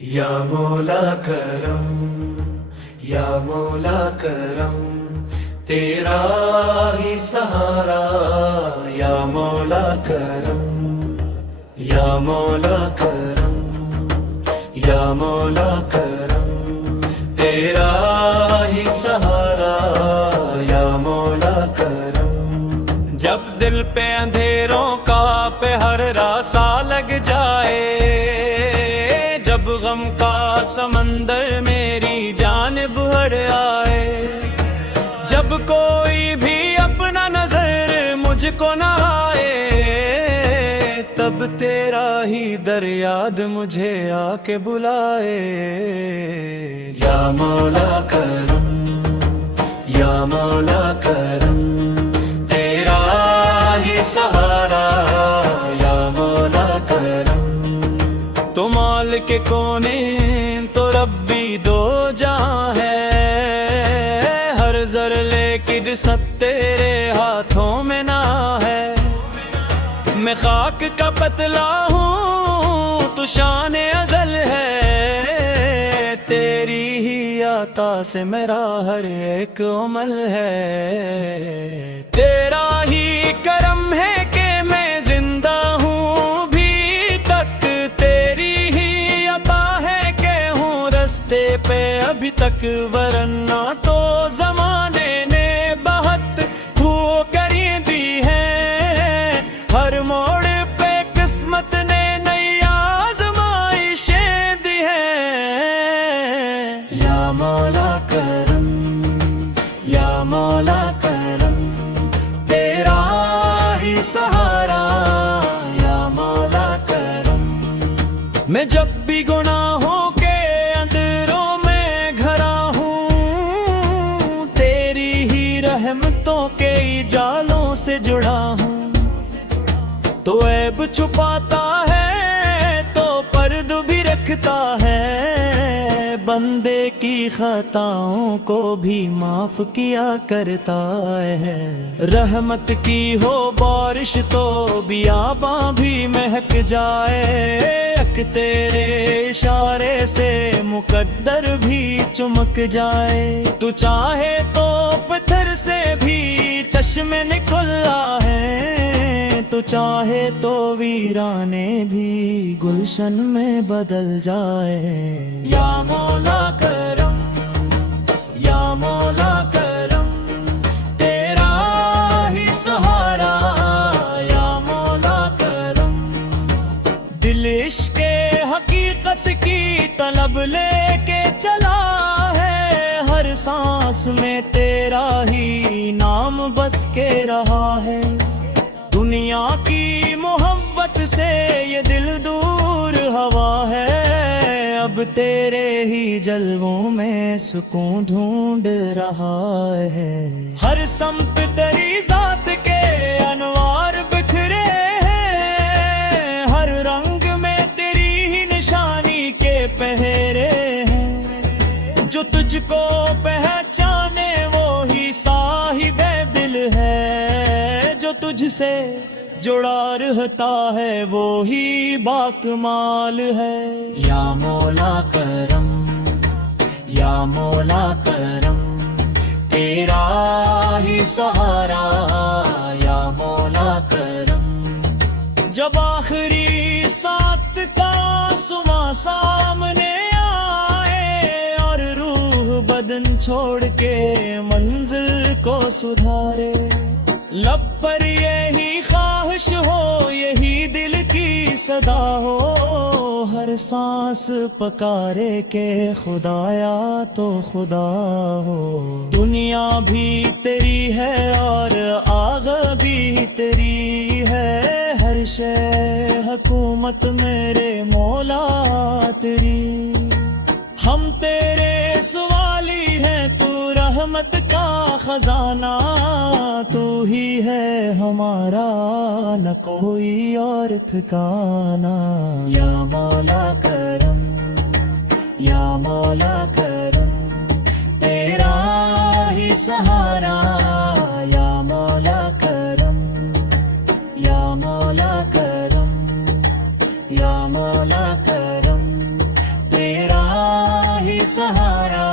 یا مولا کرم، یا مولا کرم، تیرا ہی سہارا، یا مولا کرم، یا مولا کرم، یا مولا کرم، تیرا ہی سہارا، یا مولا کرم۔ جب دل پہ اندھیروں کا پہر راسا لگ جائے، جب غم کا سمندر میری جانب بڑھ آئے، جب کوئی بھی اپنا نظر مجھ کو نہ آئے، تب تیرا ہی در یاد مجھے آ کے بلائے۔ یا مولا کرم، یا مولا کرم، تیرا ہی سہارا، یا مولا کرم۔ تو مالک کونے تو ربی دو جہاں ہے، ہر ذر لیکن ست تیرے ہاتھوں میں نہ ہے۔ میں خاک کا پتلا ہوں تو شان ازل ہے، تیری ہی عطا سے میرا ہر ایک عمل ہے۔ تیرا ہی کرم ہے کہ میں زندہ ہوں بھی تک، تیری ہی عطا ہے کہ ہوں رستے پہ ابھی تک، ورنہ تو زمانے نے بہت ہو کری دی ہے، ہر موڑ پہ قسمت نے نئی آزمائشیں دی ہے۔ یا مولا کرم، یا مولا کرم، تیرا ہی سہارا، یا مولا کرم۔ میں جب بھی گناہوں کے اندروں میں گھرا ہوں، تیری ہی رحمتوں کے جالوں سے جڑا ہوں۔ تو عیب چھپاتا ہے تو پرد بھی رکھتا ہے، بندے کی خطاؤں کو بھی معاف کیا کرتا ہے۔ رحمت کی ہو بارش تو بیاباں بھی مہک جائے، اک تیرے اشارے سے مقدر بھی چمک جائے۔ تو چاہے تو پتھر سے بھی چشمے نکلا ہے، تو چاہے تو ویرانے بھی گلشن میں بدل جائے۔ یا مولا کرم، یا مولا کرم، تیرا ہی سہارا، یا مولا کرم۔ دل عشق حقیقت کی طلب لے کے چلا ہے، ہر سانس میں تیرا ہی نام بس کے رہا ہے۔ دنیا کی محبت سے یہ دل دور ہوا ہے، اب تیرے ہی جلووں میں سکون ڈھونڈ رہا ہے۔ ہر سمت تیری ذات کے انوار بکھرے ہیں، ہر رنگ میں تیری ہی نشانی کے پہرے ہیں۔ جو تجھ کو پہچانے وہی صاحب دل ہے، جو تجھ سے جڑا رہتا ہے وہی باکمال ہے۔ یا مولا کرم، یا مولا کرم، تیرا ہی سہارا، یا مولا کرم۔ جب آخری سات کا سما سامنے آئے اور روح بدن چھوڑ کے منزل کو سدھارے، لب پر یہی خواہش ہو، یہی دل کی صدا ہو، ہر سانس پکارے کہ خدایا تو خدا ہو۔ دنیا بھی تیری ہے اور آغا بھی تیری ہے، ہر شے حکومت میرے مولا تیری۔ ہم تیرے سوالی ہیں، تو رحمت کا خزانہ، تو ہی ہے ہمارا نہ کوئی اور ٹھکانہ۔ یا مولا کرم، یا مولا کرم، تیرا ہی سہارا، یا مولا کرم، یا مولا کرم، یا مولا کرم، سہارا